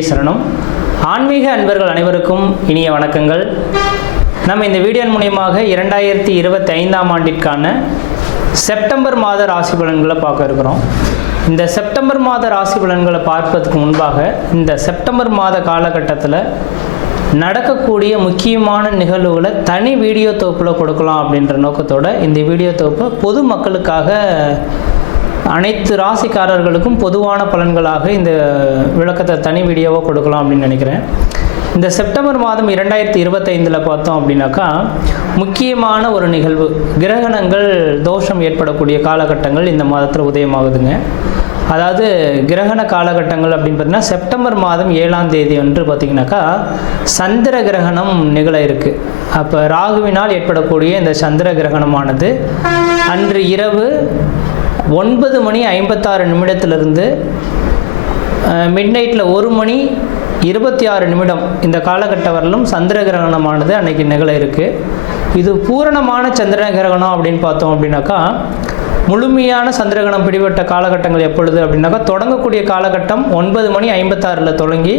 திருவடிகளே சரணம். ஆன்மீக அன்பர்கள் அனைவருக்கும் இனிய வணக்கங்கள். நம்ம இந்த வீடியோ மூலமாக 2025ஆம் ஆண்டிற்கான செப்டம்பர் மாத ராசி பலன்களை பார்க்க இருக்கிறோம். இந்த செப்டம்பர் மாத ராசி பலன்களை பார்ப்பதற்கு முன்பாக இந்த செப்டம்பர் மாத காலகட்டத்தில் நடக்கக்கூடிய முக்கியமான நிகழ்வுகளை தனி வீடியோ தொகுப்பில் கொடுக்கலாம் அப்படின்ற நோக்கத்தோடு இந்த வீடியோ தொகுப்பை பொது மக்களுக்காக அனைத்து ராசிக்காரர்களுக்கும் பொதுவான பலன்களாக இந்த விளக்கத்தை தனி வீடியோவாக கொடுக்கலாம் அப்படின்னு நினைக்கிறேன். இந்த செப்டம்பர் மாதம் 2025 பார்த்தோம் அப்படின்னாக்கா முக்கியமான ஒரு நிகழ்வு, கிரகணங்கள் தோஷம் ஏற்படக்கூடிய காலகட்டங்கள் இந்த மாதத்தில் உதயமாகுதுங்க. அதாவது கிரகண காலகட்டங்கள் அப்படின்னு பார்த்தீங்கன்னா செப்டம்பர் மாதம் 7ஆம் தேதி அன்று பார்த்திங்கனாக்கா சந்திர கிரகணம் நிகழ இருக்குது. அப்போ ராகுவினால் ஏற்படக்கூடிய இந்த சந்திர கிரகணமானது அன்று இரவு 9:56 மிட் நைட்டில் 1:26 இந்த காலகட்டம் வரலும் சந்திர கிரகணமானது அன்னைக்கு நிகழ இருக்குது. இது பூரணமான சந்திர கிரகணம் அப்படின்னு பார்த்தோம் அப்படின்னாக்கா முழுமையான சந்திரகிரகணம் பிடிபட்ட காலகட்டங்கள் எப்பொழுது அப்படின்னாக்கா தொடங்கக்கூடிய காலகட்டம் 9:56 தொடங்கி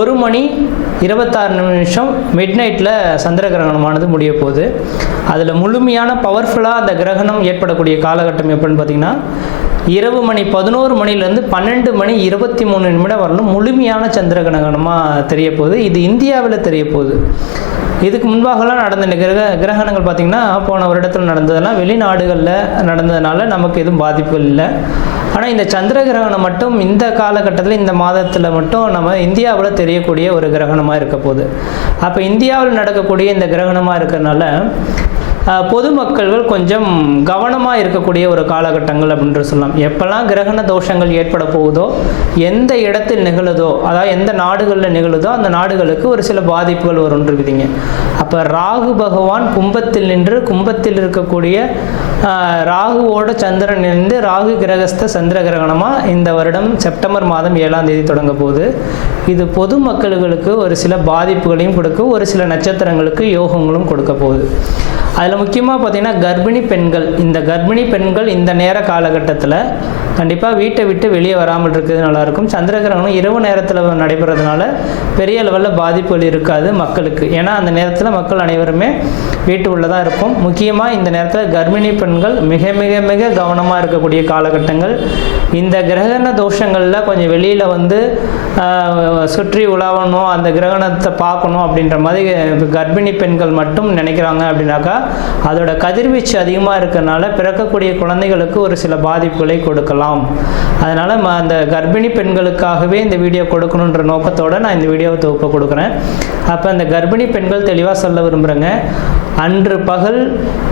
1:26 மிட் நைட்டில் சந்திர கிரகணமானது முடிய போகுது. அதில் முழுமையான பவர்ஃபுல்லாக அந்த கிரகணம் ஏற்படக்கூடிய காலகட்டம் எப்படின்னு பார்த்திங்கன்னா இரவு 11 12:23 வரலும் முழுமையான சந்திர கிரகணமாக தெரிய போகுது. இது இந்தியாவில் தெரிய போகுது. இதுக்கு முன்பாகலாம் நடந்த கிரகணங்கள் பார்த்திங்கன்னா போன வருடத்தில் நடந்ததெல்லாம் வெளிநாடுகளில் நடந்ததுனால நமக்கு எதுவும் பாதிப்புகள் இல்லை. ஆனால் இந்த சந்திர கிரகணம் மட்டும் இந்த காலகட்டத்தில் இந்த மாதத்தில் மட்டும் நம்ம இந்தியாவில் தெரியக்கூடிய ஒரு கிரகணமாக இருக்க போகுது. அப்போ இந்தியாவில் நடக்கக்கூடிய இந்த கிரகணமாக இருக்கிறதுனால பொதுமக்கள்கள் கொஞ்சம் கவனமாக இருக்கக்கூடிய ஒரு காலகட்டங்கள் அப்படின்ற சொல்லலாம். எப்போல்லாம் கிரகண தோஷங்கள் ஏற்பட போகுதோ, எந்த இடத்தில் நிகழுதோ, அதாவது எந்த நாடுகளில் நிகழுதோ அந்த நாடுகளுக்கு ஒரு சில பாதிப்புகள் வரும்னு இருக்குதுங்க. அப்போ ராகு பகவான் கும்பத்தில் நின்று கும்பத்தில் இருக்கக்கூடிய ராகுவோட சந்திரன் இருந்து ராகு கிரகஸ்த சந்திர கிரகணமாக இந்த வருடம் செப்டம்பர் மாதம் 7ஆம் தேதி தொடங்க போகுது. இது பொதுமக்களுக்கு ஒரு சில பாதிப்புகளையும் கொடுக்கும், ஒரு சில நட்சத்திரங்களுக்கு யோகங்களும் கொடுக்க போகுது. அதில் முக்கியமாக பார்த்திங்கன்னா கர்ப்பிணி பெண்கள் இந்த நேர காலகட்டத்தில் கண்டிப்பாக வீட்டை விட்டு வெளியே வராமல் இருக்கிறது நல்லாயிருக்கும். சந்திர கிரகணம் இரவு நேரத்தில் நடைபெறதுனால பெரிய லெவலில் பாதிப்புகள் இருக்காது மக்களுக்கு. ஏன்னா அந்த நேரத்தில் மக்கள் அனைவருமே வீட்டு உள்ளதாக இருக்கும். முக்கியமாக இந்த நேரத்தில் கர்ப்பிணி பெண்கள் மிக மிக மிக கவனமாக இருக்கக்கூடிய காலகட்டங்கள். இந்த கிரகண தோஷங்களில் கொஞ்சம் வெளியில் வந்து சுற்றி உலாவணும், அந்த கிரகணத்தை பார்க்கணும் அப்படின்ற மாதிரி கர்ப்பிணி பெண்கள் மட்டும் நினைக்கிறாங்க அப்படின்னாக்கா அதோட கதிர்வீச்சு அதிகமாக இருக்கிறதுனால பிறக்கக்கூடிய குழந்தைகளுக்கு ஒரு சில பாதிப்புகளை கொடுக்கலாம். அதனால் அந்த கர்ப்பிணி பெண்களுக்காகவே இந்த வீடியோ கொடுக்கணுன்ற நோக்கத்தோடு நான் இந்த வீடியோவை தொகுப்பை கொடுக்குறேன். அப்போ அந்த கர்ப்பிணி பெண்கள் தெளிவாக சொல்ல விரும்புகிறேங்க, அன்று பகல்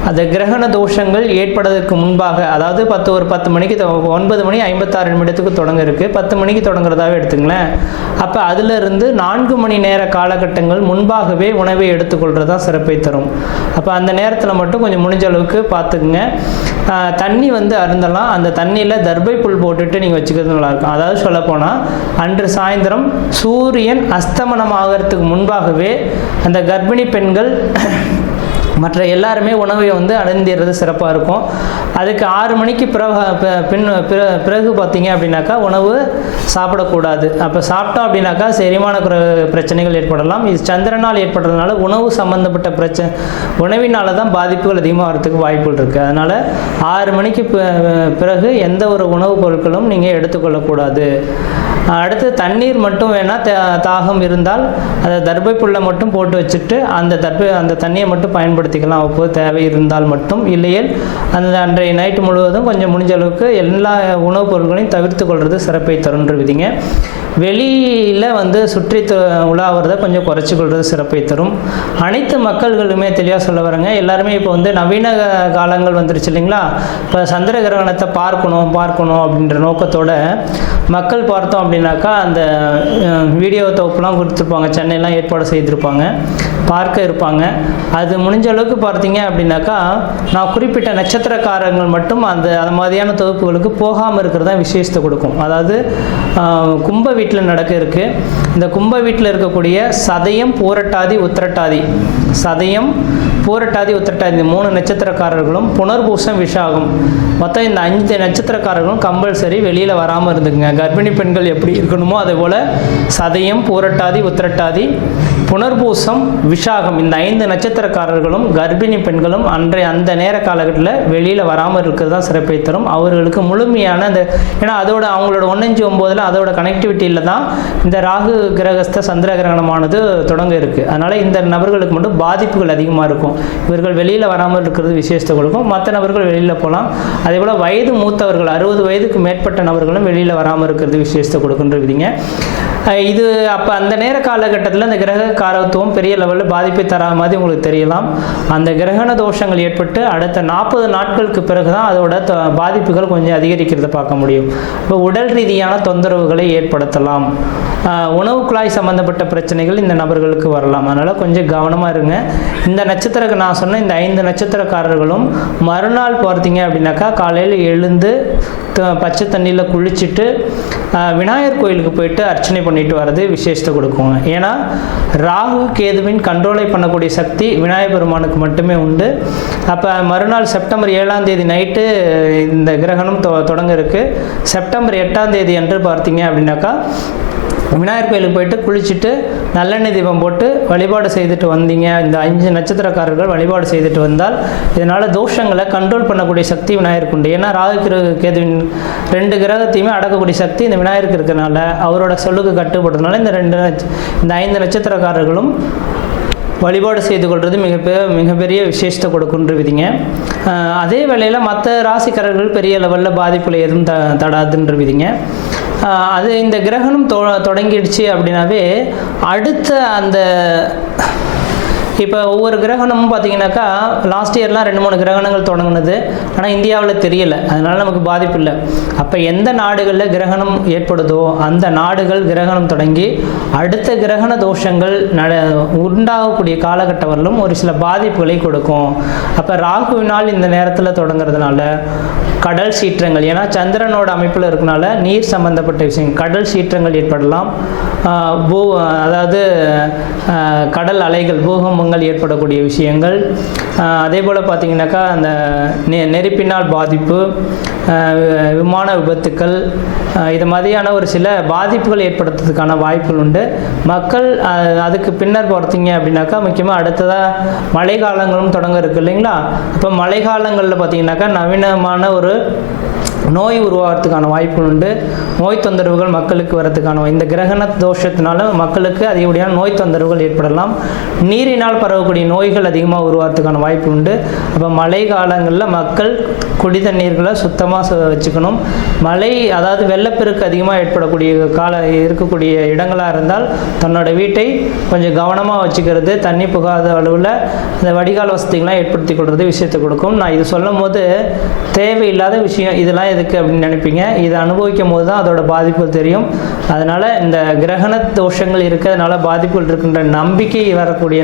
அந்த கிரகண தோஷங்கள் ஏற்படுவதற்கு முன்பாக, அதாவது 10 மணிக்கு 9:56 தொடங்க இருக்குது, 10 மணிக்கு தொடங்குறதாவே எடுத்துங்களேன். அப்போ அதிலிருந்து 4 மணி நேர காலகட்டங்கள் முன்பாகவே உணவை எடுத்துக்கொள்கிறதா சிறப்பை தரும். அப்போ அந்த நேரத்தில் மட்டும் கொஞ்சம் முடிஞ்ச அளவுக்கு பார்த்துக்குங்க. தண்ணி வந்து அருந்தலாம். அந்த தண்ணியில் தர்பை புல் போட்டுட்டு நீங்கள் வச்சுக்கிறது நல்லாயிருக்கும். அதாவது சொல்லப்போனால் அன்று சாயந்தரம் சூரியன் அஸ்தமனம் ஆகிறதுக்கு முன்பாகவே அந்த கர்ப்பிணி பெண்கள் மற்ற எல்லாருமே உணவை வந்து அடைந்திடுறது சிறப்பாக இருக்கும். அதுக்கு 6 மணிக்கு பிறகு பார்த்தீங்க அப்படின்னாக்கா உணவு சாப்பிடக்கூடாது. அப்போ சாப்பிட்டோம் அப்படின்னாக்கா செரிமான பிரச்சனைகள் ஏற்படலாம். இது சந்திரனால் ஏற்படுறதுனால உணவு சம்மந்தப்பட்ட உணவினால தான் பாதிப்புகள் அதிகமாக வரதுக்கு வாய்ப்புகள் இருக்குது. அதனால் 6 மணிக்கு பிறகு எந்த ஒரு உணவுப் பொருட்களும் நீங்கள் எடுத்துக்கொள்ளக்கூடாது. அடுத்து தண்ணீர் மட்டும் வேணால் தாகம் இருந்தால் அதை தர்பை புல்லை மட்டும் போட்டு வச்சுட்டு அந்த தண்ணியை மட்டும் பயன்படுத்திக்கலாம் அப்போது தேவை இருந்தால் மட்டும். இல்லையே அந்த அன்றைய நைட்டு முழுவதும் கொஞ்சம் முடிஞ்ச அளவுக்கு எல்லா உணவுப் பொருட்களையும் தவிர்த்து கொள்வது சிறப்பை தருன்றவிதிங்க. வெளியில் வந்து சுற்றி உலாவறதை கொஞ்சம் குறைச்சி கொள்வது சிறப்பை தரும். அனைத்து மக்கள்களுமே தெளிவாக சொல்ல வரங்க, எல்லாருமே இப்போ வந்து நவீன காலங்கள் வந்துருச்சு இல்லைங்களா. இப்போ சந்திர கிரகணத்தை பார்க்கணும் அப்படின்ற நோக்கத்தோட மக்கள் பார்த்தோம் அப்படின்னாக்கா அந்த வீடியோ தொகுப்புலாம் கொடுத்துருப்பாங்க, சென்னையெல்லாம் ஏற்பாடு செய்திருப்பாங்க, பார்க்க இருப்பாங்க. அது முடிஞ்ச ஓரளவுக்கு பார்த்தீங்க அப்படின்னாக்கா நான் குறிப்பிட்ட நட்சத்திரக்காரங்கள் மட்டும் அந்த மாதிரியான தொகுப்புகளுக்கு போகாமல் இருக்கிறதா விசேஷத்தை கொடுக்கும். அதாவது கும்ப வீட்டில் நடக்க இருக்குது. இந்த கும்ப வீட்டில் இருக்கக்கூடிய சதயம், பூரட்டாதி, உத்திரட்டாதி, சதயம், பூரட்டாதி, உத்திரட்டாதி இந்த 3 நட்சத்திரக்காரர்களும், புனர்பூசம், விஷாகம், மொத்தம் இந்த 5 நட்சத்திரக்காரர்களும் கம்பல்சரி வெளியில் வராமல் இருந்துக்குங்க. கர்ப்பிணி பெண்கள் எப்படி இருக்கணுமோ அதே போல் சதயம், பூரட்டாதி, உத்திரட்டாதி, புனர்பூசம், விஷாகம் இந்த 5 நட்சத்திரக்காரர்களும் கர்ப்பிணி பெண்களும் அந்த நேர காலகட்டத்தில் வெளியில் வராமல் இருக்கிறது தான் சிறப்பை தரும். அவர்களுக்கு முழுமையான அந்த ஏன்னா அதோட அவங்களோட 1-5-9 அதோட கனெக்டிவிட்டியில் தான் இந்த ராகு கிரகஸ்த சந்திர கிரகணமானது தொடங்க இருக்குது. அதனால் இந்த நபர்களுக்கு மட்டும் பாதிப்புகள் அதிகமாக இருக்கும். இவர்கள் வெளியில் வராமல் இருக்கிறது விசேஷத்தை கொடுக்கும். மற்ற நபர்கள் வெளியில் போகலாம். அதே போல் வயது மூத்தவர்கள் 60 வயதுக்கு மேற்பட்ட நபர்களும் வெளியில் வராமல் இருக்கிறது விசேஷத்தை கொடுக்குன்றீங்க. இது அப்போ அந்த நேர காலகட்டத்தில் அந்த கிரக காரகத்துவம் பெரிய லெவலில் பாதிப்பை தராத மாதிரி உங்களுக்கு தெரியலாம். அந்த கிரகண தோஷங்கள் ஏற்பட்டு அடுத்த 40 நாட்களுக்கு பிறகு தான் அதோட பாதிப்புகள் கொஞ்சம் அதிகரிக்கிறத பார்க்க முடியும். இப்போ உடல் ரீதியான தொந்தரவுகளை ஏற்படுத்தலாம். உணவு குழாய் சம்பந்தப்பட்ட பிரச்சனைகள் இந்த நபர்களுக்கு வரலாம். அதனால் கொஞ்சம் கவனமாக இருங்க. இந்த நான் சொன்ன இந்த 5 நட்சத்திரக்காரர்களும் மறுநாள் பார்த்தீங்க அப்படின்னாக்கா காலையில் எழுந்து பச்சை தண்ணியில் குளிச்சுட்டு விநாயகர் கோயிலுக்கு போயிட்டு அர்ச்சனை பண்ணிட்டு வர்றது விசேஷத்தை கொடுக்குங்க. ஏன்னா ராகு கேதுவின் கண்ட்ரோலை பண்ணக்கூடிய சக்தி விநாயகர் பெருமானுக்கு மட்டுமே உண்டு. அப்போ மறுநாள் செப்டம்பர் 7ஆம் தேதி நைட்டு இந்த கிரகணம் தொடங்க இருக்குது. செப்டம்பர் 8ஆம் தேதி அன்று பார்த்தீங்க அப்படின்னாக்கா விநாயகர் கோயிலுக்கு போயிட்டு குளிச்சுட்டு நல்லெண்ணெய் தீபம் போட்டு வழிபாடு செய்துட்டு வந்தீங்க. இந்த 5 நட்சத்திரக்காரர்கள் வழிபாடு செய்துட்டு வந்தால் இதனால் தோஷங்களை கண்ட்ரோல் பண்ணக்கூடிய சக்தி விநாயகருக்கு உண்டு. ஏன்னா ராகு கேதுவின் 2 கிரகத்தையுமே அடக்கக்கூடிய சக்தி இந்த விநாயகருக்கு இருக்கிறனால அவரோட சொல்லுக்கு கட்டுப்படுறதுனால இந்த 5 நட்சத்திரக்காரர்களும் வழிபாடு செய்து கொள்வது மிகப்பெரிய விசேஷத்தை கொடுக்குன்றவிதிங்க. அதே வேளையில் மற்ற ராசிக்காரர்கள் பெரிய லெவலில் பாதிப்புகளை எதுவும் தடாதுன்றவிதிங்க. அது இந்த கிரகணம் தொடங்கிடுச்சு அப்படின்னாவே அடுத்த அந்த இப்போ ஒவ்வொரு கிரகணமும் பார்த்தீங்கன்னாக்கா லாஸ்ட் இயர்லாம் 2-3 கிரகணங்கள் தொடங்கினது. ஆனால் இந்தியாவில் தெரியலை, அதனால் நமக்கு பாதிப்பு இல்லை. அப்போ எந்த நாடுகளில் கிரகணம் ஏற்படுதோ அந்த நாடுகள் கிரகணம் தொடங்கி அடுத்த கிரகண தோஷங்கள் உண்டாகக்கூடிய காலகட்டம் வரலும் ஒரு சில பாதிப்புகளை கொடுக்கும். அப்போ ராகுவினால் இந்த நேரத்தில் தொடங்குறதுனால கடல் சீற்றங்கள், ஏன்னா சந்திரனோட அமைப்பில் இருக்கனால நீர் சம்பந்தப்பட்ட விஷயம் கடல் சீற்றங்கள் ஏற்படலாம். அதாவது கடல் அலைகள், பூகம்பங்கள் ஏற்படக்கூடிய விஷயங்கள். அதே போல் பார்த்தீங்கன்னாக்கா அந்த நெருப்பினால் பாதிப்பு, விமான விபத்துக்கள், இது மாதிரியான ஒரு சில பாதிப்புகள் ஏற்படுத்துறதுக்கான வாய்ப்புகள் உண்டு. மக்கள் அதுக்கு பின்னர் பார்த்தீங்க அப்படின்னாக்கா முக்கியமாக அடுத்ததாக மழை காலங்களும் தொடங்க இருக்குது இல்லைங்களா? இப்போ மழை காலங்களில் பார்த்தீங்கன்னாக்கா நவீனமான ஒரு நோய் உருவாகிறதுக்கான வாய்ப்புகள் உண்டு. நோய் தொந்தரவுகள் மக்களுக்கு வரதுக்கான இந்த கிரகண தோஷத்தினால மக்களுக்கு அதிகப்படியான நோய் தொந்தரவுகள் ஏற்படலாம். நீரினால் பரவக்கூடிய நோய்கள் அதிகமாக உருவாகிறதுக்கான வாய்ப்பு உண்டு. அப்போ மழை காலங்களில் மக்கள் குடி தண்ணீர்களை சுத்தமாக வச்சுக்கணும். மழை அதாவது வெள்ளப்பெருக்கு அதிகமாக ஏற்படக்கூடிய இருக்கக்கூடிய இடங்களாக இருந்தால் தன்னோட வீட்டை கொஞ்சம் கவனமாக வச்சுக்கிறது, தண்ணி புகாத அளவில் இந்த வடிகால் வசதிகள்லாம் ஏற்படுத்தி கொடுறது விஷயத்தை கொடுக்கும். நான் இது சொல்லும் போது தேவையில்லாத விஷயம் இதெல்லாம் எதுக்கு அப்படின்னு நினைப்பீங்க. இதை அனுபவிக்கும் போது தான் அதோட பாதிப்புகள் தெரியும். அதனால் இந்த கிரகண தோஷங்கள் இருக்கிறதுனால பாதிப்புகள் இருக்கின்ற நம்பிக்கை வரக்கூடிய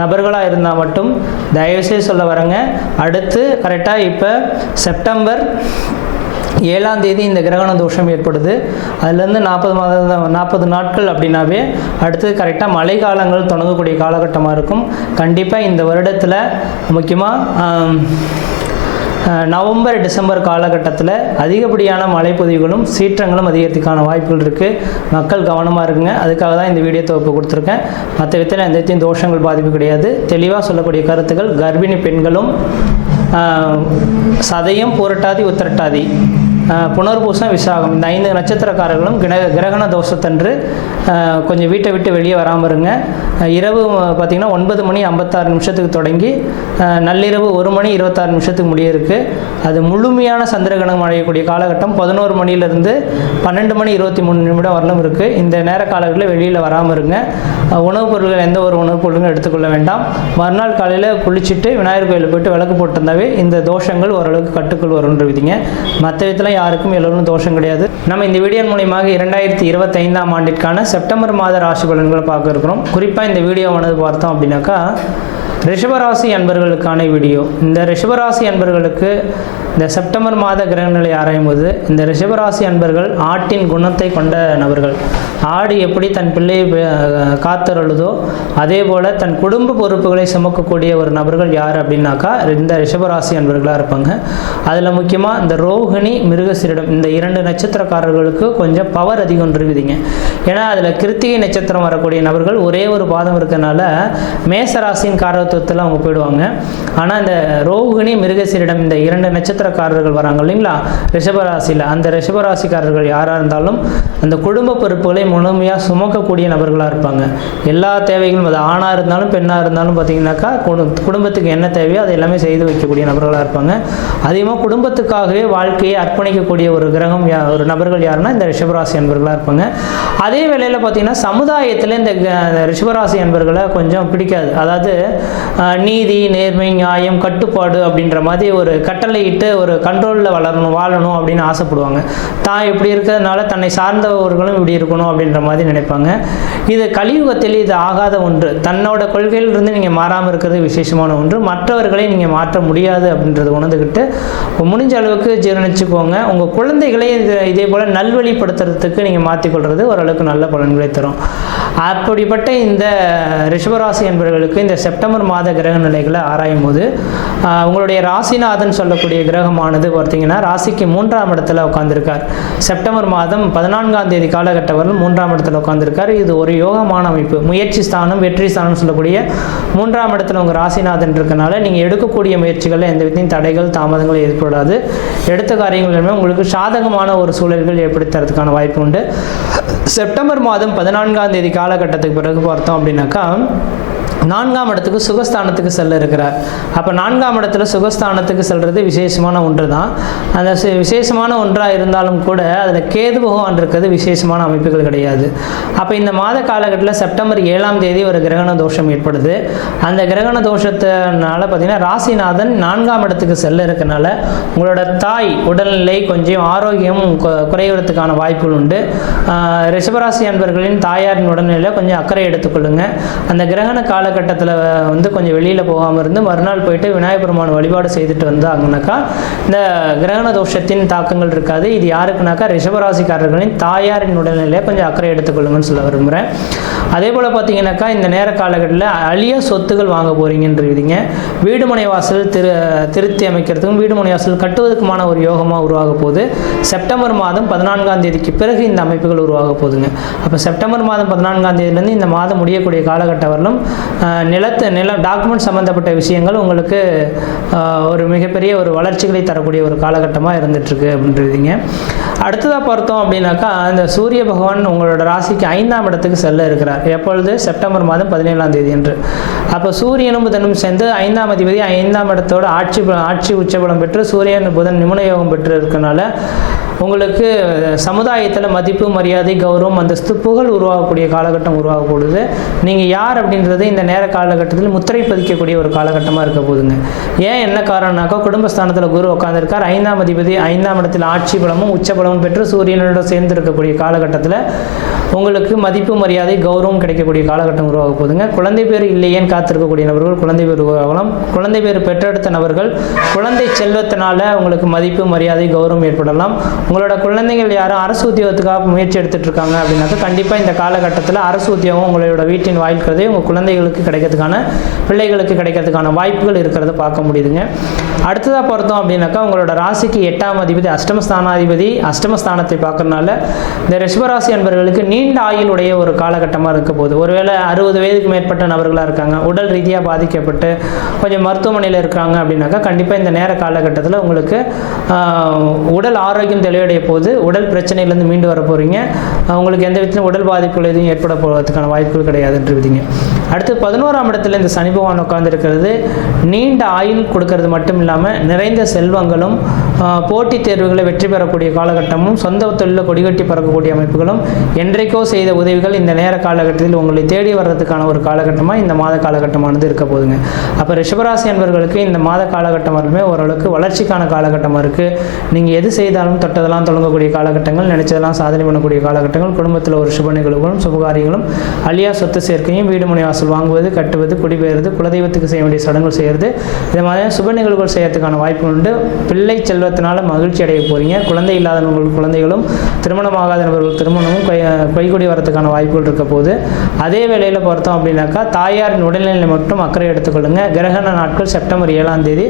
நபர்களாக இருந்தால் மட்டும் தயவுசெய்து சொல்ல வரங்க. அடுத்து கரெக்டாக இப்போ செப்டம்பர் 7ஆம் தேதி இந்த கிரகண தோஷம் ஏற்படுது. அதுலேருந்து 40 நாட்கள் அப்படின்னாவே அடுத்து கரெக்டாக மழை காலங்கள் தொடங்கக்கூடிய காலகட்டமாக இருக்கும். கண்டிப்பாக இந்த வருடத்தில் முக்கியமாக நவம்பர் டிசம்பர் காலகட்டத்தில் அதிகப்படியான மழைப்பொழிவுகளும் சீற்றங்களும் அதிகரிக்கிறதுக்கான வாய்ப்புகள் இருக்குது. மக்கள் கவனமாக இருக்குங்க. அதுக்காக தான் இந்த வீடியோ தொகுப்பு கொடுத்துருக்கேன். மற்ற விதத்தில் எந்த விதத்தையும் தோஷங்கள் பாதிப்பு கிடையாது. தெளிவாக சொல்லக்கூடிய கருத்துக்கள் கர்ப்பிணி பெண்களும் சதயம், பூரட்டாதி, உத்திரட்டாதி, புனர்பூசம், விசாகம் இந்த 5 நட்சத்திரக்காரர்களும் கிரகண தோஷத்தன்று கொஞ்சம் வீட்டை விட்டு வெளியே வராமல் இருங்க. இரவு பார்த்திங்கன்னா 9:56 தொடங்கி நள்ளிரவு 1:26 முடிய இருக்குது. அது முழுமையான சந்திரகிரகணம் அடையக்கூடிய காலகட்டம் 11 மணியிலிருந்து 12:23 வரலும் இருக்குது. இந்த நேர காலங்களில் வெளியில் வராமல் இருங்க. உணவுப் பொருட்கள் எந்த ஒரு உணவுப் பொருட்களும் எடுத்துக்கொள்ள வேண்டாம். மறுநாள் காலையில் குளிச்சுட்டு விநாயகர் கோயிலுக்கு போய்ட்டு விளக்கு போட்டிருந்தாவே இந்த தோஷங்கள் ஓரளவுக்கு கட்டுக்குள் வரும்ன்ற விதிங்க. மற்ற விதத்தில் யாருக்கும் எல்லோரும் தோஷம் கிடையாது. நம்ம இந்த வீடியோ மூலியமாக 2025ஆம் ஆண்டிற்கான செப்டம்பர் மாத ராசி பலன்களை பார்க்க இருக்கிறோம். குறிப்பாக இந்த வீடியோவானது பார்த்தோம் அப்படின்னாக்கா ரிஷபராசி அன்பர்களுக்கான வீடியோ. இந்த ரிஷபராசி அன்பர்களுக்கு இந்த செப்டம்பர் மாத கிரகநிலை ஆராயும் போது இந்த ரிஷபராசி அன்பர்கள் ஆட்டின் குணத்தை கொண்ட நபர்கள். ஆடு எப்படி தன் பிள்ளையை காத்தருளுதோ அதே போல் தன் குடும்ப பொறுப்புகளை சுமக்கக்கூடிய ஒரு நபர்கள் யார் அப்படின்னாக்கா இந்த ரிஷபராசி அன்பர்களாக இருப்பாங்க. அதில் முக்கியமாக இந்த ரோஹிணி மிருகசீரிடம் இந்த 2 நட்சத்திரக்காரர்களுக்கு கொஞ்சம் பவர் அதிகம் இருக்குதுங்க. ஏன்னா அதில் கிருத்திகை நட்சத்திரம் வரக்கூடிய நபர்கள் ஒரே ஒரு பாதம் இருக்கிறதுனால மேசராசியின் காரகத்துவத்தில் அவங்க போயிடுவாங்க. ஆனால் இந்த ரோஹிணி மிருகசீரிடம் இந்த 2 நட்சத்திரக்காரர்கள் வராங்க இல்லைங்களா ரிஷபராசியில், அந்த ரிஷபராசிக்காரர்கள் யாராக இருந்தாலும் அந்த குடும்ப பொறுப்புகளை முழுமையாக சுமக்கக்கூடிய நபர்களாக இருப்பாங்க. எல்லா தேவைகளும் அது ஆணாக இருந்தாலும் பெண்ணாக இருந்தாலும் பார்த்தீங்கன்னாக்கா குடும்பத்துக்கு என்ன தேவையோ அதை எல்லாமே செய்து வைக்கக்கூடிய நபர்களாக இருப்பாங்க. அதிகமாக குடும்பத்துக்காகவே வாழ்க்கையை அர்ப்பணிக்கக்கூடிய ஒரு கிரகம் ஒரு நபர்கள் யாருன்னா இந்த ரிஷபராசி அன்பர்களாக இருப்பாங்க. அதே வேளையில் பார்த்தீங்கன்னா சமுதாயத்தில் இந்த ரிஷபராசி அன்பர்களை கொஞ்சம் பிடிக்காது. அதாவது நீதி, நேர்மை, நியாயம், கட்டுப்பாடு அப்படின்ற மாதிரி ஒரு கட்டளையிட்டு ஒரு கண்ட்ரோலில் வாழணும் அப்படின்னு ஆசைப்படுவாங்க. தான் இப்படி இருக்கிறதுனால தன்னை சார்ந்தவர்களும் இப்படி இருக்கணும் அப்படின்ற மாதிரி நினைப்பாங்க. இது கலியுகத்தில் இது ஆகாத ஒன்று. தன்னோட கொள்கையிலிருந்து நீங்கள் மாறாமல் இருக்கிறது விசேஷமான ஒன்று. மற்றவர்களை நீங்கள் மாற்ற முடியாது அப்படின்றத உணர்ந்துக்கிட்டு முடிஞ்ச அளவுக்கு ஜீரணிச்சுக்கோங்க. உங்கள் குழந்தைகளை இதே போல் நல்வழிப்படுத்துறதுக்கு நீங்கள் மாற்றிக்கொள்வது ஓரளவுக்கு நல்ல பலன்களை தரும். அப்படிப்பட்ட இந்த ரிஷபராசி என்பவர்களுக்கு இந்த செப்டம்பர் மாத கிரக நிலைகளை ஆராயும் போது உங்களுடைய ராசிநாதன் சொல்லக்கூடிய கிரகமானது பார்த்தீங்கன்னா ராசிக்கு 3ஆம் இடத்துல உட்கார்ந்துருக்கார். செப்டம்பர் மாதம் 14ஆம் தேதி காலகட்டம் வரலும் 3ஆம் இடத்துல உட்கார்ந்துருக்கார். இது ஒரு யோகமான அமைப்பு. முயற்சி ஸ்தானம், வெற்றி ஸ்தானம் சொல்லக்கூடிய 3ஆம் இடத்துல உங்கள் ராசிநாதன் இருக்கனால நீங்கள் எடுக்கக்கூடிய முயற்சிகளில் எந்த விதத்தையும் தடைகள், தாமதங்கள் ஏற்படாது. எடுத்த காரியங்களுமே உங்களுக்கு சாதகமான ஒரு சூழல்கள் ஏற்படுத்துறதுக்கான வாய்ப்பு உண்டு. செப்டம்பர் மாதம் 14ஆம் தேதி காலகட்டத்துக்கு பிறகு பார்த்தோம் அப்படின்னாக்கா 4ஆம் இடத்துக்கு சுகஸ்தானத்துக்கு செல்ல இருக்கிறார். அப்போ 4ஆம் இடத்துல சுகஸ்தானத்துக்கு செல்வது விசேஷமான ஒன்று தான். அந்த விசேஷமான ஒன்றாக இருந்தாலும் கூட அதில் கேது பகவான் இருக்கிறது விசேஷமான அமைப்புகள் கிடையாது. அப்போ இந்த மாத காலகட்டத்தில் செப்டம்பர் 7ஆம் தேதி ஒரு கிரகண தோஷம் ஏற்படுது. அந்த கிரகண தோஷத்தினால பார்த்தீங்கன்னா ராசிநாதன் 4ஆம் இடத்துக்கு செல்ல இருக்கனால உங்களோட தாய் உடல்நிலை கொஞ்சம் ஆரோக்கியம் குறைவதற்கான வாய்ப்புகள் உண்டு. ரிஷபராசி அன்பர்களின் தாயாரின் உடல்நிலையில் கொஞ்சம் அக்கறை எடுத்துக்கொள்ளுங்க. அந்த கிரகண காலகட்டத்தில் கொஞ்சம் வெளியில் போகாமல் இருந்து மறுநாள் போயிட்டு விநாயகர் பெருமான் வழிபாடு செய்துட்டு வந்தாங்கன்னாக்கா இந்த கிரகண தோஷத்தின் தாக்கங்கள் இருக்காது. இது யாருக்குனாக்கா ரிஷபராசிக்காரர்களின் தாயாரின் உடல்நிலையை கொஞ்சம் அக்கறை எடுத்துக்கொள்ளுங்கன்னு சொல்ல விரும்புகிறேன். அதே போல் பார்த்தீங்கன்னாக்கா இந்த நேர காலகட்டத்தில் அழிய சொத்துகள் வாங்க போகிறீங்கன்றீங்க. வீடு மனை வாசல் திருத்தி அமைக்கிறதுக்கும் வீடு மனை வாசல் கட்டுவதற்குமான ஒரு யோகமாக உருவாக போகுது. செப்டம்பர் மாதம் 14ஆம் தேதிக்கு பிறகு இந்த அமைப்புகள் உருவாக போகுதுங்க. அப்போ செப்டம்பர் மாதம் 14ஆம் தேதியிலேருந்து இந்த மாதம் முடியக்கூடிய காலகட்டம் வரலும் நிலம் டாக்குமெண்ட் சம்மந்தப்பட்ட விஷயங்கள் உங்களுக்கு ஒரு மிகப்பெரிய ஒரு வளர்ச்சிகளை தரக்கூடிய ஒரு காலகட்டமாக இருந்துகிட்ருக்கு அப்படின்றீங்க. அடுத்ததாக பார்த்தோம் அப்படின்னாக்கா இந்த சூரிய பகவான் உங்களோட ராசிக்கு 5ஆம் இடத்துக்கு செல்ல இருக்கிறார். எப்பொழுது? செப்டம்பர் மாதம் 17ஆம் தேதி என்று. அப்போ சூரியனும் புதனும் சேர்ந்து 5ஆம் அதிபதி 5ஆம் இடத்தோடு ஆட்சி உச்சபலம் பெற்று சூரியன் புதன் நிமுன யோகம் பெற்று இருக்கனால உங்களுக்கு சமுதாயத்தில் மதிப்பு, மரியாதை, கௌரவம், அந்தஸ்து, புகழ் உருவாகக்கூடிய காலகட்டம் உருவாகக்கூடுது. நீங்கள் யார் அப்படின்றது இந்த நேர காலகட்டத்தில் முத்திரை பதிக்கக்கூடிய ஒரு காலகட்டமாக இருக்க போதுங்க. ஏன் என்ன காரணம்னாக்கா குடும்பஸ்தானத்தில் குரு உட்காந்துருக்கார். 5ஆம் அதிபதி 5ஆம் இடத்தில் ஆட்சி பலமும் உச்சபலமும் பெற்று சூரியனோட சேர்ந்து இருக்கக்கூடிய காலகட்டத்தில் உங்களுக்கு மதிப்பு, மரியாதை, கௌரவம் கிடைக்கக்கூடிய காலகட்டம் உருவாக போதுங்க. குழந்தை பேர் இல்லையேன்னு காத்திருக்கக்கூடிய நபர்கள் குழந்தை பேர் உருவாகலாம். குழந்தை பேர் பெற்றெடுத்த நபர்கள் குழந்தை செல்வத்தினால உங்களுக்கு மதிப்பு, மரியாதை, கௌரவம் ஏற்படலாம். உங்களோட குழந்தைகள் யாரும் அரசு உத்தியோகத்துக்காக முயற்சி எடுத்துகிட்டு இருக்காங்க அப்படின்னாக்கா கண்டிப்பாக இந்த காலகட்டத்தில் அரசு உத்தியோகம் உங்களோட வீட்டின் வாயில்கிறதே உங்கள் குழந்தைகளுக்கு கிடைக்கிறதுக்கான, பிள்ளைகளுக்கு கிடைக்கிறதுக்கான வாய்ப்புகள் இருக்கிறத பார்க்க முடியுதுங்க. அடுத்ததாக பார்த்தோம் அப்படின்னாக்கா உங்களோட ராசிக்கு 8ஆம் அதிபதி அஷ்டமஸ்தானாதிபதி அஷ்டமஸ்தானத்தை பார்க்கறதுனால இந்த ரிஷபராசி அன்பர்களுக்கு நீண்ட ஆயுளுடைய ஒரு காலகட்டமாக இருக்க போகுது. ஒருவேளை 60 வயதுக்கு மேற்பட்ட நபர்களாக இருக்காங்க, உடல் ரீதியாக பாதிக்கப்பட்டு கொஞ்சம் மருத்துவமனையில் இருக்காங்க அப்படின்னாக்கா கண்டிப்பாக இந்த நேர காலகட்டத்தில் உங்களுக்கு உடல் ஆரோக்கியம் தெளிவடைய போது உடல் பிரச்சனையிலேருந்து மீண்டு வர போகிறீங்க. உங்களுக்கு எந்த விதத்திலும் உடல் பாதிப்புகள் எதுவும் ஏற்பட போவதற்கான வாய்ப்புகள் கிடையாதுன்றீங்க. அடுத்து 11ஆம் இடத்துல இந்த சனி பகவான் உட்கார்ந்துருக்கிறது நீண்ட ஆயுள் கொடுக்கறது மட்டும் இல்லாமல் நிறைந்த செல்வங்களும் போட்டித் தேர்வுகளை வெற்றி பெறக்கூடிய காலகட்டமும் சொந்த தொழிலில் கொடிகட்டி பறக்கக்கூடிய அமைப்புகளும் என்றைக்கு என்றைக்கோ செய்த உதவிகள் இந்த நேர காலகட்டத்தில் உங்களை தேடி வர்றதுக்கான ஒரு காலகட்டமாக இந்த மாத காலகட்டமானது இருக்க போதுங்க. அப்போ ரிஷபராசி என்பவர்களுக்கு இந்த மாத காலகட்டம் வரலுமே ஓரளவுக்கு வளர்ச்சிக்கான காலகட்டமாக இருக்குது. நீங்கள் எது செய்தாலும் தொட்டதெல்லாம் தொடங்கக்கூடிய காலகட்டங்கள், நினைச்சதெல்லாம் சாதனை பண்ணக்கூடிய காலகட்டங்கள், குடும்பத்தில் ஒரு சுப நிகழ்வுகளும் சுபகாரியங்களும், அழியா சொத்து சேர்க்கையும், வீடு மனை வாசல் வாங்குவது, கட்டுவது, குடிபெயர்வது, குலதெய்வத்துக்கு செய்ய வேண்டிய சடங்குகள் செய்கிறது, இது மாதிரியான சுப நிகழ்வுகள் செய்யறதுக்கான வாய்ப்பு உண்டு. பிள்ளை செல்வத்தினால மகிழ்ச்சி அடைய போகிறீங்க. குழந்தை இல்லாதவர்கள் குழந்தைகளும், திருமணமாகாத நபர்கள் திருமணமும் கைகூடி வரதுக்கான வாய்ப்புகள் இருக்க போது. அதே வேளையில் பார்த்தோம் அப்படின்னாக்கா தாயாரின் உடல்நிலை மட்டும் அக்கறை எடுத்துக்கொள்ளுங்க. கிரகண நாட்கள் செப்டம்பர் 7ஆம் தேதி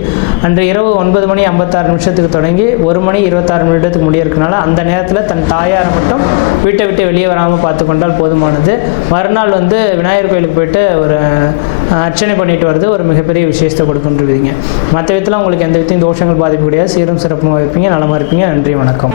அன்று இரவு 9:56 தொடங்கி 1:26 முடியறதுனால அந்த நேரத்தில் தன் தாயாரை மட்டும் வீட்டை விட்டு வெளியே வராமல் பார்த்து கொண்டால் போதுமானது. மறுநாள் விநாயகர் கோயிலுக்கு போயிட்டு ஒரு அர்ச்சனை பண்ணிட்டு வருது ஒரு மிகப்பெரிய விசேஷத்தை கொடுக்குன்றீங்க. மற்ற விதத்தில் உங்களுக்கு எந்த விதத்தையும் தோஷங்கள் பாதிப்பு கிடையாது. சீரும் சிறப்புமாக இருப்பீங்க, நலமாக இருப்பீங்க. நன்றி, வணக்கம்.